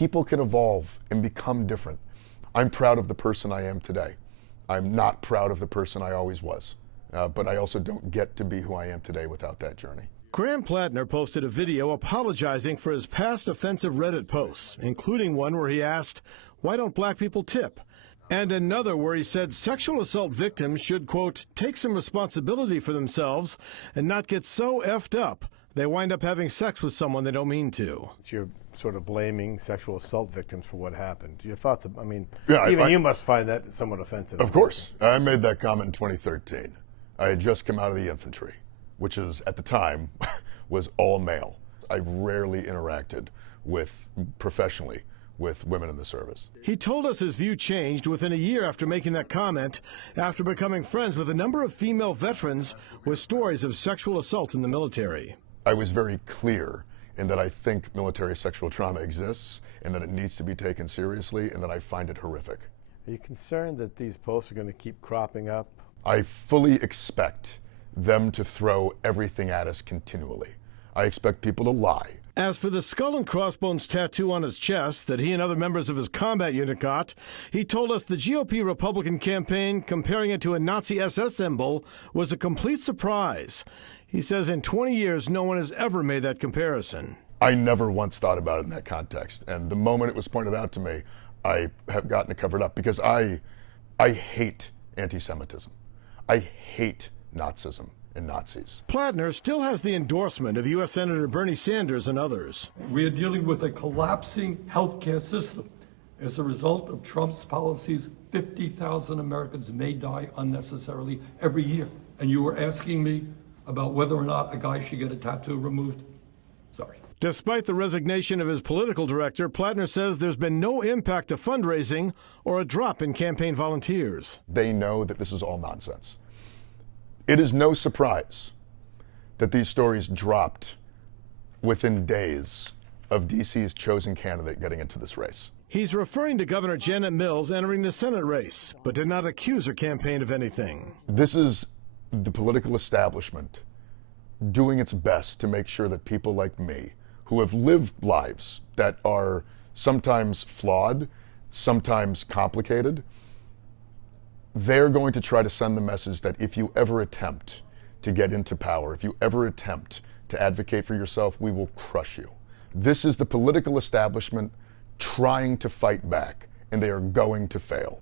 people can evolve and become different. I'm proud of the person I am today. I'm not proud of the person I always was, but I also don't get to be who I am today without that journey. Graham Platner posted a video apologizing for his past offensive Reddit posts, including one where he asked, "Why don't black people tip?" And another where he said sexual assault victims should, quote, take some responsibility for themselves and not get so effed up they wind up having sex with someone they don't mean to. You're sort of blaming sexual assault victims for what happened. Your thoughts, I mean, yeah, you must find that somewhat offensive. Of course. I made that comment in 2013. I had just come out of the infantry, which is, at the time, was all male. I rarely interacted professionally with women in the service. He told us his view changed within a year after making that comment, after becoming friends with a number of female veterans with stories of sexual assault in the military. I was very clear in that I think military sexual trauma exists and that it needs to be taken seriously and that I find it horrific. Are you concerned that these posts are going to keep cropping up? I fully expect them to throw everything at us continually. I expect people to lie. As for the skull and crossbones tattoo on his chest that he and other members of his combat unit got, he told us the GOP Republican campaign comparing it to a Nazi SS symbol was a complete surprise. He says in 20 years, no one has ever made that comparison. I never once thought about it in that context. And the moment it was pointed out to me, I have gotten it covered up because I hate anti-Semitism. I hate Nazism and Nazis. Platner still has the endorsement of U.S. Senator Bernie Sanders and others. We are dealing with a collapsing healthcare system. As a result of Trump's policies, 50,000 Americans may die unnecessarily every year. And you were asking me about whether or not a guy should get a tattoo removed? Sorry. Despite the resignation of his political director, Platner says there's been no impact to fundraising or a drop in campaign volunteers. They know that this is all nonsense. It is no surprise that these stories dropped within days of D.C.'s chosen candidate getting into this race. He's referring to Governor Janet Mills entering the Senate race, but did not accuse her campaign of anything. This is the political establishment doing its best to make sure that people like me, who have lived lives that are sometimes flawed, sometimes complicated, they're going to try to send the message that if you ever attempt to get into power, if you ever attempt to advocate for yourself, we will crush you. This is the political establishment trying to fight back, and they are going to fail.